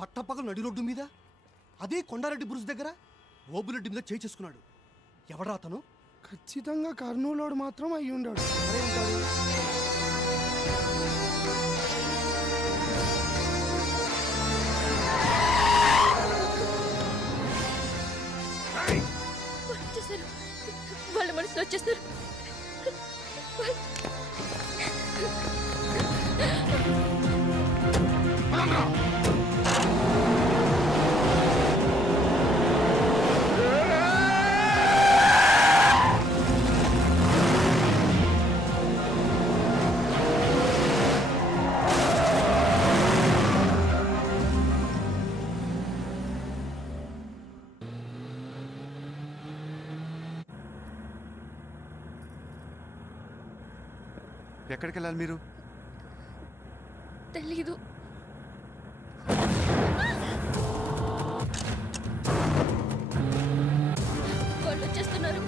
పట్టపగలు నడి రోడ్డు మీద అదే కొండారెడ్డి బ్రుజ్ దగ్గర ఓబులెడ్డి మీద చేసుకున్నాడు. ఎవడా అతను? ఖచ్చితంగా కర్నూలుడు మాత్రం అయ్యి ఉండాడు. వాళ్ళ మనసులో వచ్చేస్తారు. ఎక్కడికి వెళ్ళాలి మీరు? తెలీదు. వాళ్ళు వచ్చేస్తున్నారు.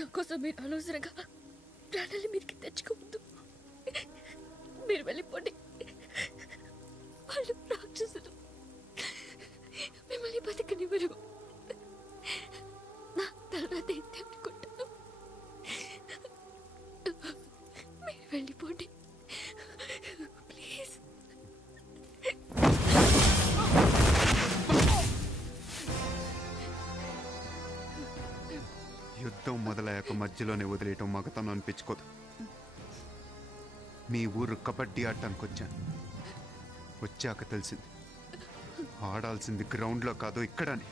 నా కోసం మీరు అనవసరంగా ప్రాణాలు మీదకి తెచ్చుకోవద్దు. మీరు వెళ్ళిపోండి. వాళ్ళు రాక్షసులు, మిమ్మల్ని బతికనివ్వరు. నా తర్వాత ఏంటి అనుకుంటాను. మీరు వెళ్ళిపోండి ప్లీజ్. యుద్ధం మొదలయ్యాక మధ్యలోనే వదిలేయటం మగతనం అనిపించుకోదు. మీ ఊరు కబడ్డీ ఆడటానికి వచ్చాను. వచ్చాక తెలిసింది ఆడాల్సింది గ్రౌండ్లో కాదు ఇక్కడని.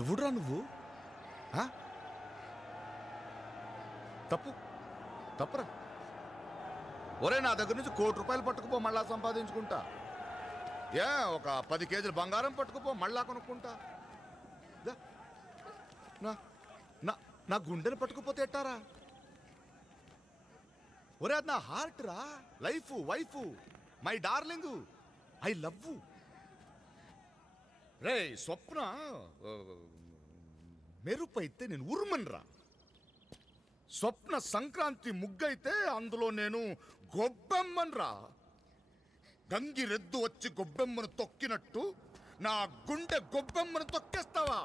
ఎవడురా నువ్వు? తప్పురా. ఒరే, నా దగ్గర నుంచి ₹1 కోటి పట్టుకుపో, మళ్ళా సంపాదించుకుంటా. ఒక 10 కేజీలు బంగారం పట్టుకుపో, మళ్ళా కొనుక్కుంటా. నా గుండెని పట్టుకుపోతే ఎట్టారా? ఒరే, అది నా హార్ట్ రా, life, wife, my darling, I love. రే స్వప్న, మెరుపైతే నేను ఉరుమన్రా. స్వప్న సంక్రాంతి ముగ్గైతే అందులో నేను గొబ్బెమ్మన్రా. గంగిరెద్దు వచ్చి గొబ్బెమ్మను తొక్కినట్టు నా గుండె గొబ్బెమ్మను తొక్కేస్తావా?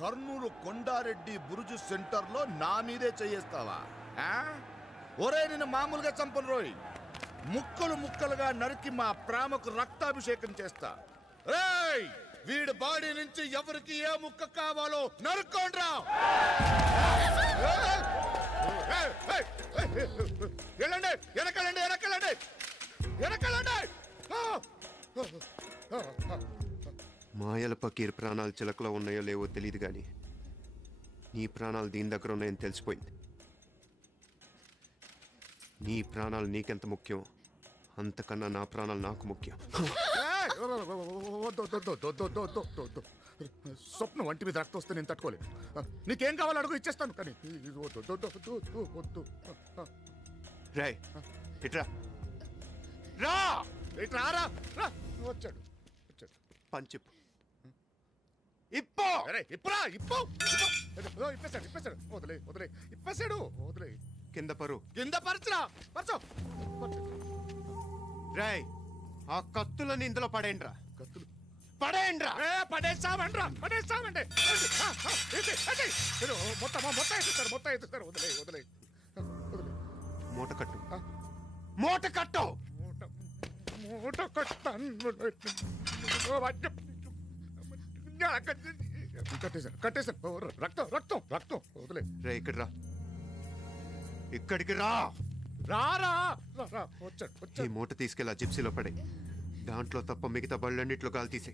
కర్నూలు కొండారెడ్డి బురుజు సెంటర్లో నా మీదే చేయేస్తావా? ఒరే, నేను మామూలుగా చంపను రోయ్, ముక్కలు ముక్కలుగా నరికి మా ప్రేమకు రక్తాభిషేకం చేస్తా. రేయ్, వీడి బాడీ నుంచి ఎవరికి ఏ ముక్క కావాలో నరుక్కోండ్రా. వెళ్ళండి. పకీర్ ప్రాణాలు చిలకలో ఉన్నాయో లేవో తెలియదు కానీ నీ ప్రాణాలు దీని దగ్గర ఉన్నాయని తెలిసిపోయింది. నీ ప్రాణాలు నీకెంత ముఖ్యం అంతకన్నా నా ప్రాణాలు నాకు ముఖ్యం. స్వప్నం వంటి మీద రక్తం వస్తే నేను తట్టుకోలేదు. నీకేం కావాలో అడుగు ఇచ్చేస్తాను, కానీ రాయ్ ఇట్రా రా రారా వచ్చాడు వచ్చాడు. పంచిప్పు ఇప్పో ఇప్పురా ఇప్పు ఇప్పేశాడు ఇప్పేశాడు. వదిలే వదిలే ఇప్పేశాడు వదిలే. కింద పరు కింద పరచురా పరచు. రాయ్ ఆ కత్తులని ఇందులో పడేయండిరా. కత్తులు పడేయండిరా. పడేస్తామండ్రా పడేస్తామంటే మొత్తం మొత్తం ఎత్తుతారు మొత్తం ఎత్తుతారు. వదిలే వదిలే వదిలే. మూట కట్టు మూట కట్టు. మూట కట్టాను కట్టేశాను కట్టేశాను. రక్తం రక్తం రక్తం. వదిలే రా ఇక్కడ రా ఇక్కడికి రా. రారా వచ్చాడు ఈ వచ్చాడు. మూట తీసుకెళ్ళి ఆ జిప్సీలో పడే. దాంట్లో తప్ప మిగతా బళ్ళన్నిట్లో గాలి తీసే.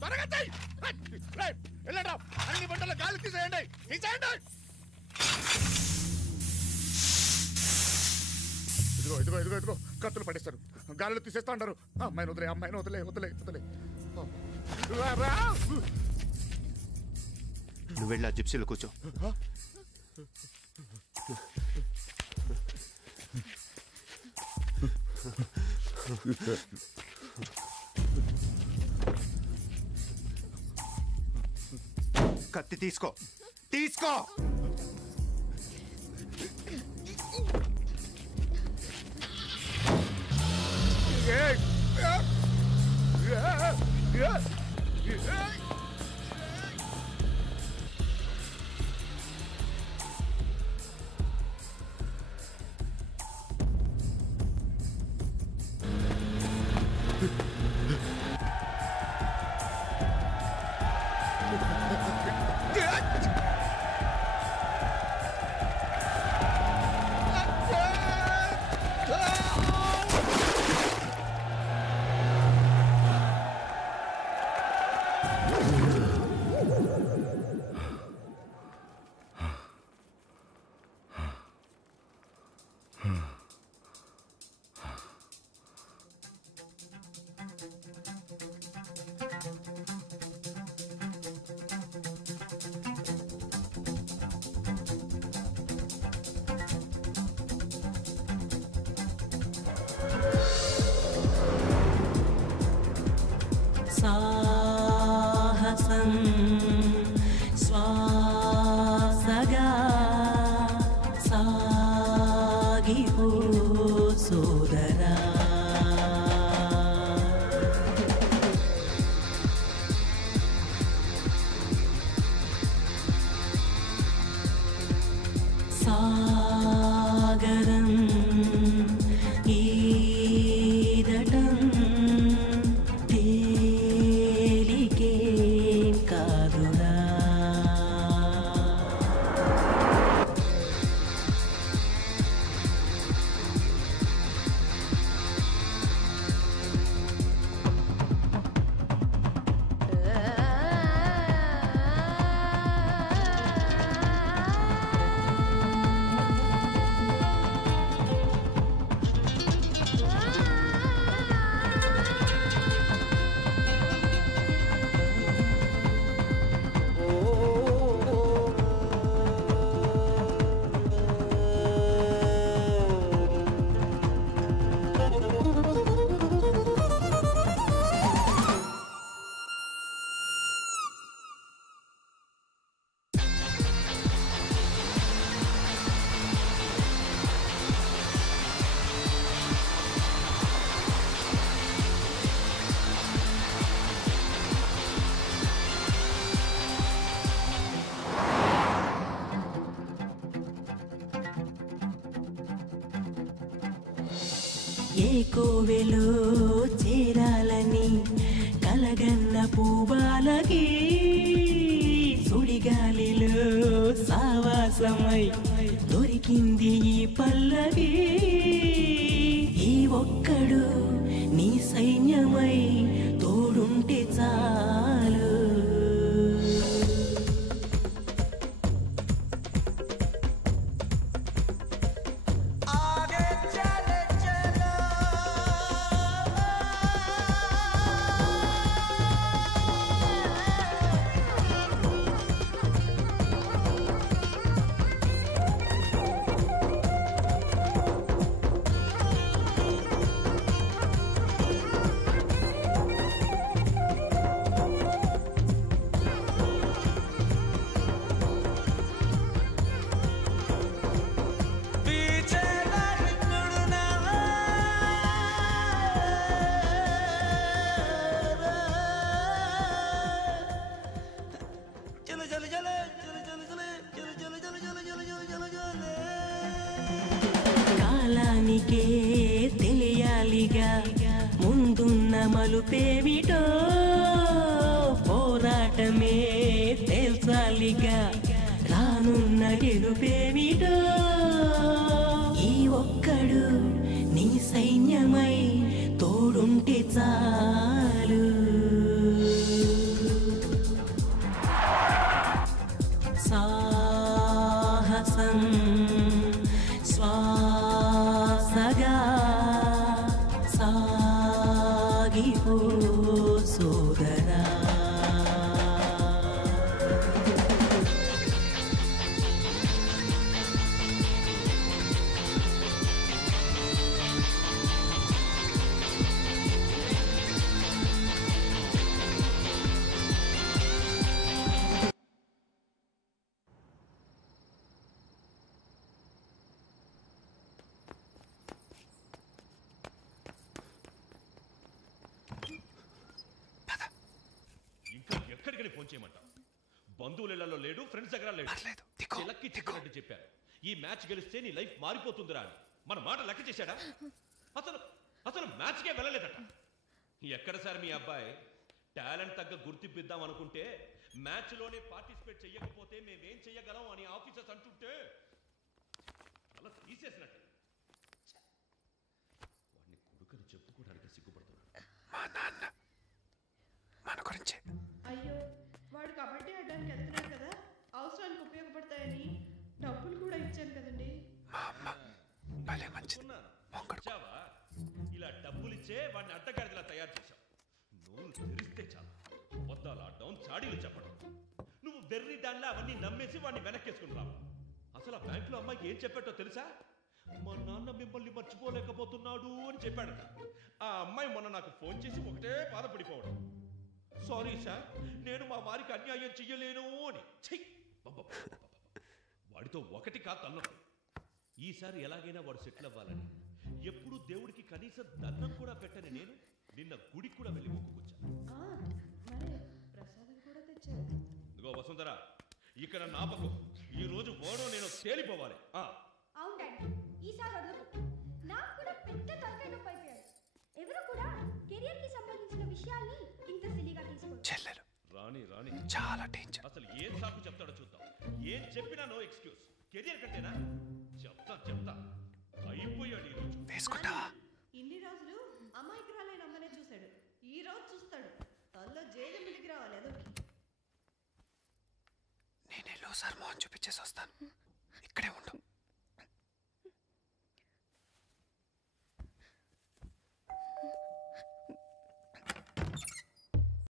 త్వరగా వెళ్ళండి. అన్ని బట్టలు గాలి తీసేయండి తీసేయండి. ఇదిగో ఇదిగో ఇదిగో ఇదిగో కత్తులు పడేస్తారు. గాలిలో తీసేస్తా అంటారు. అమ్మాయిని వదిలే అమ్మాయిని వదిలే వదిలే వదిలే. నువ్వు వెళ్ళి ఆ జిప్సీలో కూర్చో. కత్తి తీసుకో తీసుకో. సాహసం శ్వాసగా సాగిపో సోదరా. సాగరం ఈదటం తేలికేం కాదురా. ఏ కోవెలో చేరాలని కలగన్న పూబాలకి సుడిగాలిలో సావాసమై దొరికింది ఈ పల్లవి. ఈ ఒక్కడు నీ సైన్య గెలుపేమిటో పోరాటమే తేల్చాలిగా రానున్న గెలుపేమిటో ఈ ఒక్కడు నీ సైన్యమై తోడుంటే చాలు సాహసం శ్వాసగా సాగిపో సోదరా ఎక్కడికని ఫోన్ చేయమంటావు? బంధువులలో లేడు, ఫ్రెండ్స్ దగ్గర లేడు. లక్కి చెప్పినట్టు చెప్పారు, ఈ మ్యాచ్ గెలిస్తే నీ లైఫ్ మారిపోతుందిరా అని. మన మాట లెక్క చేశాడా? అసలు అసలు మ్యాచ్కే వెళ్ళలేదట. ఎక్కడ సార్ మీ అబ్బాయి? టాలెంట్ తగ్గ గుర్తింపు ఇద్దాం అనుకుంటే మ్యాచ్లోనే పార్టిసిపేట్ చెయ్యకపోతే మేమేం చెయ్యగలం అని ఆఫీసర్స్ అంటుంటే అలా తీసేసినట్టు. వాడిని కొడుకుని చెప్పుకోవడానికి సిగ్గుపడుతున్నాడు. మా నాన్న మన గురించి అయ్యో, వాడు కబడ్డీ ఆడడానికి వెళ్తున్నాడు కదా, అవసరానికి ఉపయోగపడతాయని డబ్బులు కూడా ఇచ్చాను కదండి. మా అమ్మ భలే మంచిది. వచ్చావా? ఇలా డబ్బులిచ్చే వాడిని అడ్డగాడిలా తయారు చేశావు. నువ్వు తెరిస్తే చాలు వద్దాలు ఆడడం, చాడీలు చెప్పడం. నువ్వు వెర్రి దానిలా అవన్నీ నమ్మేసి వాడిని వెనక్కేసుకుని రావు. అసలు ఆ బ్యాంకులో అమ్మాయికి ఏం చెప్పాటో తెలుసా? మా నాన్న మిమ్మల్ని మర్చిపోలేకపోతున్నాడు అని చెప్పాడట. ఆ అమ్మాయి మొన్న నాకు ఫోన్ చేసి ఒకటే బాధపడిపోవడం, సారీ సార్, నేను మా వారికి అన్యాయం చెయ్యలేను అని. వాడితో ఒకటి కాదు తల్లొకటి. ఈసారి ఎలాగైనా వాడు సెటిల్ అవ్వాలని ఎప్పుడు దేవుడికి కనీసం దండం కూడా పెట్టని నేను నిన్న గుడికి కూడా వెళ్ళి మొక్కుకొచ్చాను. ప్రసాదం కూడా తెచ్చారు. ఇదిగో వసుంధర, ఇక్కడ నాపకు. ఈ రోజు ఓడో నేను తేలిపోవాలి. అవును డాడీ, ఈసారి వదలదు. నాకు కూడా పెద్ద తలకాయ నొప్పి అయిపోయాడు. ఎవరు కూడా కెరియర్ కి సంబంధించిన విషయాల్ని ఇంత సిలిగా తీసుకోరు. చెల్లెలు రాణి రాణి చాలా డేంజర్. అసలు ఏం సాకు చెప్తాడో చూద్దాం. ఏం చెప్పినా నో ఎక్స్క్యూజ్. కెరియర్ కంటేనా? చెప్తా అయిపోయాడు ఈ రోజు. వేసుకుంటావా? ఇన్ని రోజులు అమాయకురాలైన అమ్మనే చూశాడు, ఈ రోజు చూస్తాడు తల్లో జైలు మిలికి రావాలి. అదొకటి నేను సార్ మోహన్ చూపించేసి వస్తాను.